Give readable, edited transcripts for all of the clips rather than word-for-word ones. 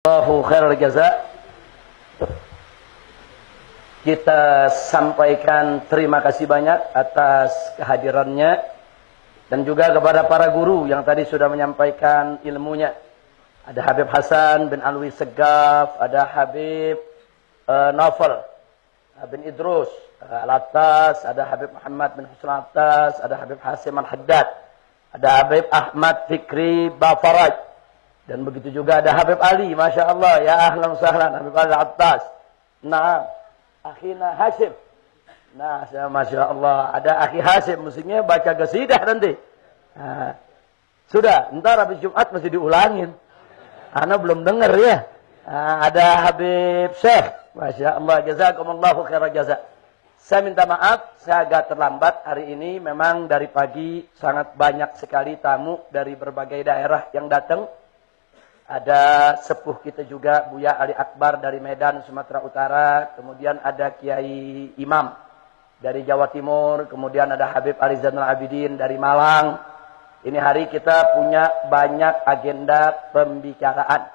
Allahu khairal jaza. Kita sampaikan terima kasih banyak atas kehadirannya dan juga kepada para guru yang tadi sudah menyampaikan ilmunya. Ada Habib Hasan bin Alwi Segaf, ada Habib Naufal bin Idrus Al-Attas, ada Habib Muhammad bin Husn Al-Attas, ada Habib Hasim Al-Haddad, ada Habib Ahmad Fikri Bafaraj. Dan begitu juga ada Habib Ali, Masya Allah, ya ahlan sahlan, Habib Ali Al-Attas. Nah, akhina Hasim. Nah, Masya Allah, ada Akhi Hasim, musiknya baca qasidah nanti. Nah, sudah, ntar habis Jumat masih diulangin. Ana belum dengar ya. Nah, ada Habib Syekh, Masya Allah, jazakumullahu khairan jaza. Saya minta maaf, saya agak terlambat hari ini. Memang dari pagi sangat banyak sekali tamu dari berbagai daerah yang datang. Ada sepuh kita juga, Buya Ali Akbar dari Medan, Sumatera Utara. Kemudian ada Kiai Imam dari Jawa Timur. Kemudian ada Habib Ali Zainal Abidin dari Malang. Ini hari kita punya banyak agenda pembicaraan.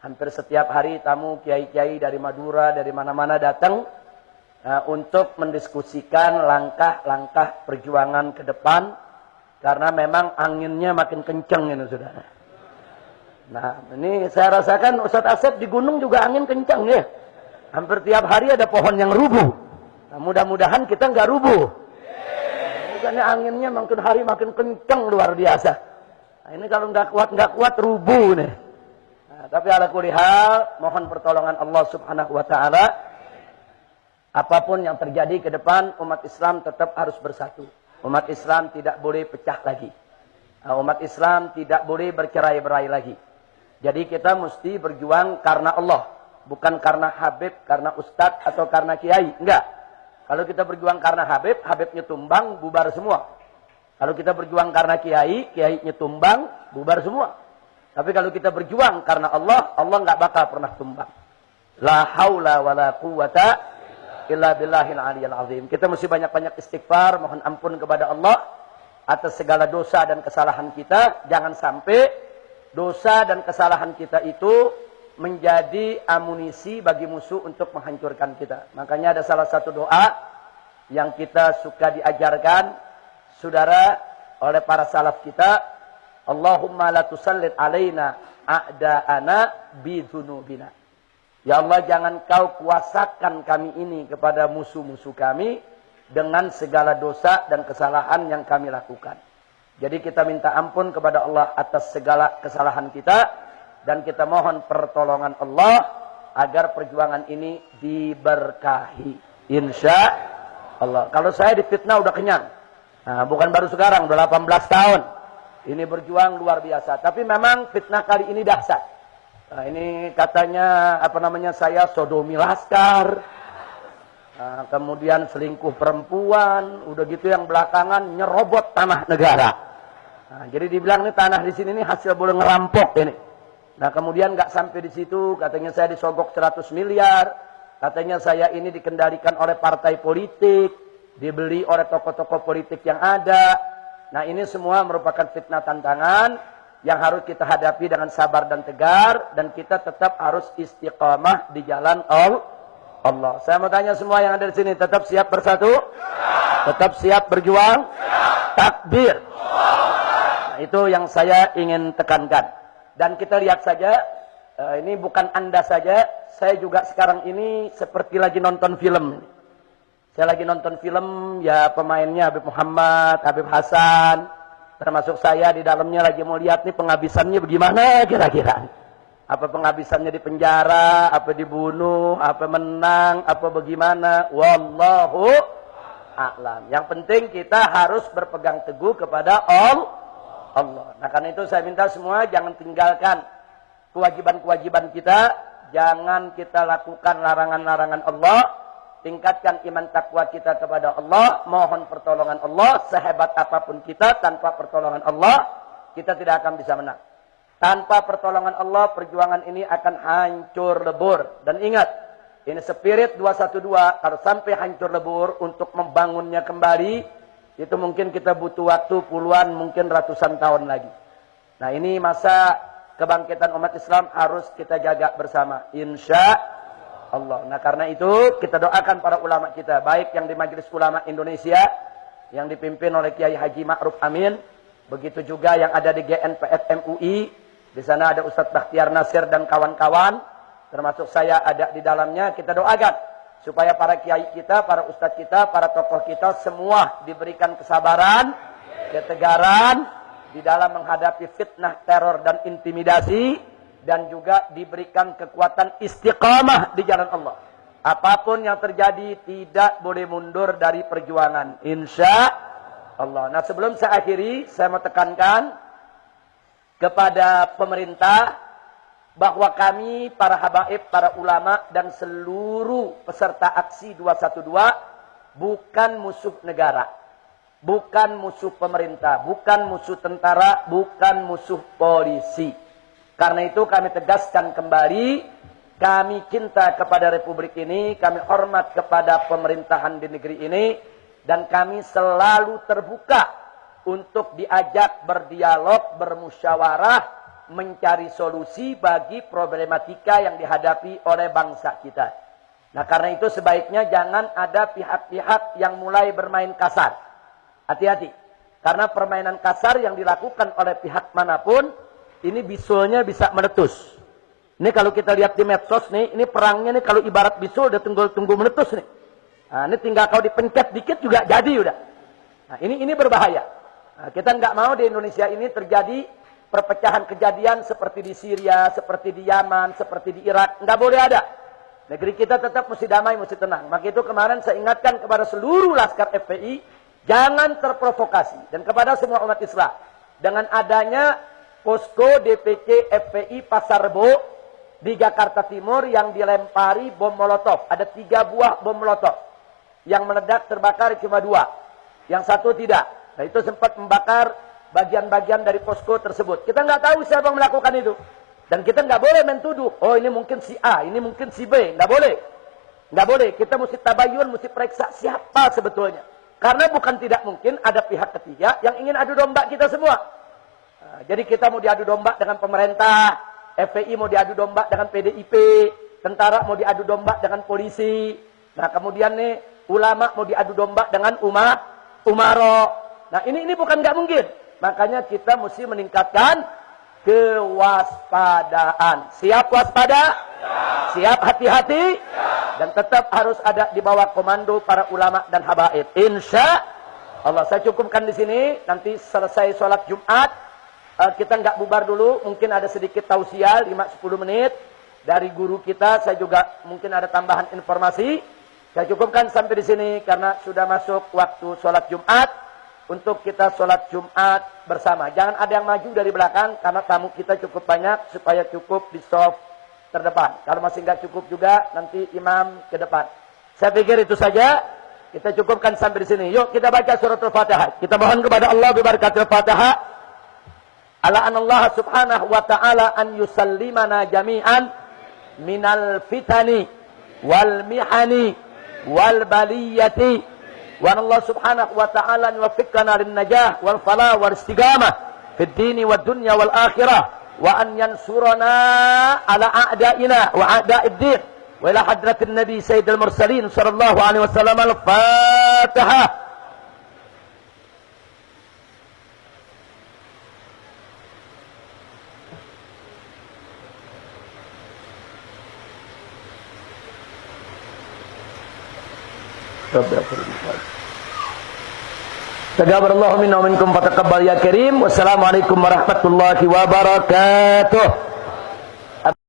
Hampir setiap hari tamu kiai-kiai dari Madura, dari mana-mana datang untuk mendiskusikan langkah-langkah perjuangan ke depan. Karena memang anginnya makin kenceng ini, saudara. Nah, ini saya rasakan Ustadz Asep di gunung juga angin kencang ya. Hampir tiap hari ada pohon yang rubuh. Nah, mudah-mudahan kita nggak rubuh. Bukannya anginnya makin hari makin kencang luar biasa. Nah, ini kalau nggak kuat rubuh nih. Nah, tapi ala kulli hal, mohon pertolongan Allah Subhanahu Wa Taala. Apapun yang terjadi ke depan, umat Islam tetap harus bersatu. Umat Islam tidak boleh pecah lagi. Nah, umat Islam tidak boleh bercerai-berai lagi. Jadi kita mesti berjuang karena Allah. Bukan karena Habib, karena Ustadz, atau karena Kiai. Enggak. Kalau kita berjuang karena Habib, Habibnya tumbang, bubar semua. Kalau kita berjuang karena Kiai, Kiainya tumbang, bubar semua. Tapi kalau kita berjuang karena Allah, Allah enggak bakal pernah tumbang. La haula wa la quwata illa billahil aliyil azim. Kita mesti banyak-banyak istighfar, mohon ampun kepada Allah atas segala dosa dan kesalahan kita. Jangan sampai dosa dan kesalahan kita itu menjadi amunisi bagi musuh untuk menghancurkan kita. Makanya ada salah satu doa yang kita suka diajarkan, saudara, oleh para salaf kita. Allahumma la tusallit alaina a'da'ana bidhunubina. Ya Allah, jangan kau kuasakan kami ini kepada musuh-musuh kami dengan segala dosa dan kesalahan yang kami lakukan. Jadi kita minta ampun kepada Allah atas segala kesalahan kita. Dan kita mohon pertolongan Allah agar perjuangan ini diberkahi. Insya Allah. Kalau saya difitnah udah kenyang. Nah, bukan baru sekarang, udah 18 tahun. Ini berjuang luar biasa. Tapi memang fitnah kali ini dahsyat. Nah, ini katanya, saya sodomi laskar. Nah, kemudian selingkuh perempuan. Udah gitu yang belakangan nyerobot tanah negara. Nah, jadi dibilang nih tanah di sini nih hasil boleh ngerampok ini. Nah, kemudian nggak sampai di situ, katanya saya disogok 100 miliar, katanya saya ini dikendalikan oleh partai politik, dibeli oleh tokoh-tokoh politik yang ada. Nah, ini semua merupakan fitnah tantangan yang harus kita hadapi dengan sabar dan tegar, dan kita tetap harus istiqamah di jalan Allah. Saya mau tanya semua yang ada di sini, tetap siap bersatu? Tetap siap berjuang? Takbir. Itu yang saya ingin tekankan. Dan kita lihat saja, ini bukan Anda saja, saya juga sekarang ini seperti lagi nonton film. Saya lagi nonton film, ya pemainnya Habib Muhammad, Habib Hasan, termasuk saya di dalamnya lagi mau lihat nih penghabisannya bagaimana kira-kira. Apa penghabisannya di penjara, apa dibunuh, apa menang, apa bagaimana. Wallahu a'lam. Yang penting kita harus berpegang teguh kepada Allah. Nah, karena itu saya minta semua jangan tinggalkan kewajiban-kewajiban kita, jangan kita lakukan larangan-larangan Allah, tingkatkan iman takwa kita kepada Allah, mohon pertolongan Allah. Sehebat apapun kita, tanpa pertolongan Allah kita tidak akan bisa menang. Tanpa pertolongan Allah perjuangan ini akan hancur lebur. Dan ingat, ini spirit 212 kalau sampai hancur lebur, untuk membangunnya kembali itu mungkin kita butuh waktu puluhan, mungkin ratusan tahun lagi. Nah, ini masa kebangkitan umat Islam harus kita jaga bersama. Insya Allah. Nah karena itu kita doakan para ulama kita, baik yang di Majelis Ulama Indonesia yang dipimpin oleh Kiai Haji Ma'ruf Amin, begitu juga yang ada di GNPF MUI. Di sana ada Ustadz Bakhtiar Nasir dan kawan-kawan, termasuk saya ada di dalamnya. Kita doakan supaya para kiai kita, para ustadz kita, para tokoh kita semua diberikan kesabaran, ketegaran di dalam menghadapi fitnah, teror dan intimidasi, dan juga diberikan kekuatan istiqamah di jalan Allah. Apapun yang terjadi tidak boleh mundur dari perjuangan. Insya Allah. Nah sebelum saya akhiri, saya mau tekankan kepada pemerintah bahwa kami, para habaib, para ulama, dan seluruh peserta aksi 212 bukan musuh negara, bukan musuh pemerintah, bukan musuh tentara, bukan musuh polisi. Karena itu kami tegaskan kembali, kami cinta kepada republik ini, kami hormat kepada pemerintahan di negeri ini, dan kami selalu terbuka untuk diajak berdialog, bermusyawarah, mencari solusi bagi problematika yang dihadapi oleh bangsa kita. Nah karena itu sebaiknya jangan ada pihak-pihak yang mulai bermain kasar. Hati-hati. Karena permainan kasar yang dilakukan oleh pihak manapun, ini bisulnya bisa meletus. Ini kalau kita lihat di medsos nih, ini perangnya nih kalau ibarat bisul udah tunggu meletus nih. Nah, ini tinggal kalau dipencet dikit juga jadi udah. Nah, ini berbahaya. Nah, kita nggak mau di Indonesia ini terjadi perpecahan kejadian seperti di Syria, seperti di Yaman, seperti di Irak. Nggak boleh ada. Negeri kita tetap mesti damai, mesti tenang. Maka itu kemarin saya ingatkan kepada seluruh laskar FPI, jangan terprovokasi. Dan kepada semua umat Islam, dengan adanya posko DPC FPI Pasar Rebo di Jakarta Timur yang dilempari bom molotov. Ada 3 buah bom molotov. Yang meledak terbakar cuma 2. Yang 1 tidak. Nah itu sempat membakar bagian-bagian dari posko tersebut. Kita nggak tahu siapa yang melakukan itu. Dan kita nggak boleh mentuduh. Oh ini mungkin si A, ini mungkin si B. Nggak boleh. Nggak boleh. Kita mesti tabayun, mesti periksa siapa sebetulnya. Karena bukan tidak mungkin ada pihak ketiga yang ingin adu domba kita semua. Nah, jadi kita mau diadu domba dengan pemerintah, FPI mau diadu domba dengan PDIP, tentara mau diadu domba dengan polisi. Nah kemudian nih ulama mau diadu domba dengan umaro. Nah ini bukan nggak mungkin. Makanya kita mesti meningkatkan kewaspadaan. Siap waspada? Siap hati-hati? Dan tetap harus ada di bawah komando para ulama dan habaib. Insya Allah. Saya cukupkan di sini. Nanti selesai sholat Jumat, kita nggak bubar dulu. Mungkin ada sedikit tausiah 5-10 menit dari guru kita. Saya juga mungkin ada tambahan informasi. Saya cukupkan sampai di sini karena sudah masuk waktu sholat Jumat. Untuk kita sholat Jumat bersama. Jangan ada yang maju dari belakang karena tamu kita cukup banyak supaya cukup di soft terdepan. Kalau masih nggak cukup juga nanti imam ke depan. Saya pikir itu saja. Kita cukupkan sampai di sini. Yuk kita baca surat Al-Fatihah. Kita mohon kepada Allah bibarakatil Fatihah. Ala anallah subhanahu wa ta'ala an yusallimana jami'an minal fitani wal mihani wal baliyati. Wa Allah subhanahu wa ta'ala yuwaffiqana lin najah wal falah wal istiqamah fid dini wad dunya wal akhirah wa an yansurana ala a'daina wa a'da'id din wa ila hadratin nabi sayyidil mursalin sallallahu alaihi wasallam. Al-Fatihah. Taqabbalallahu minna wa minkum fataqabbal ya karim. Wassalamualaikum warahmatullahi wabarakatuh.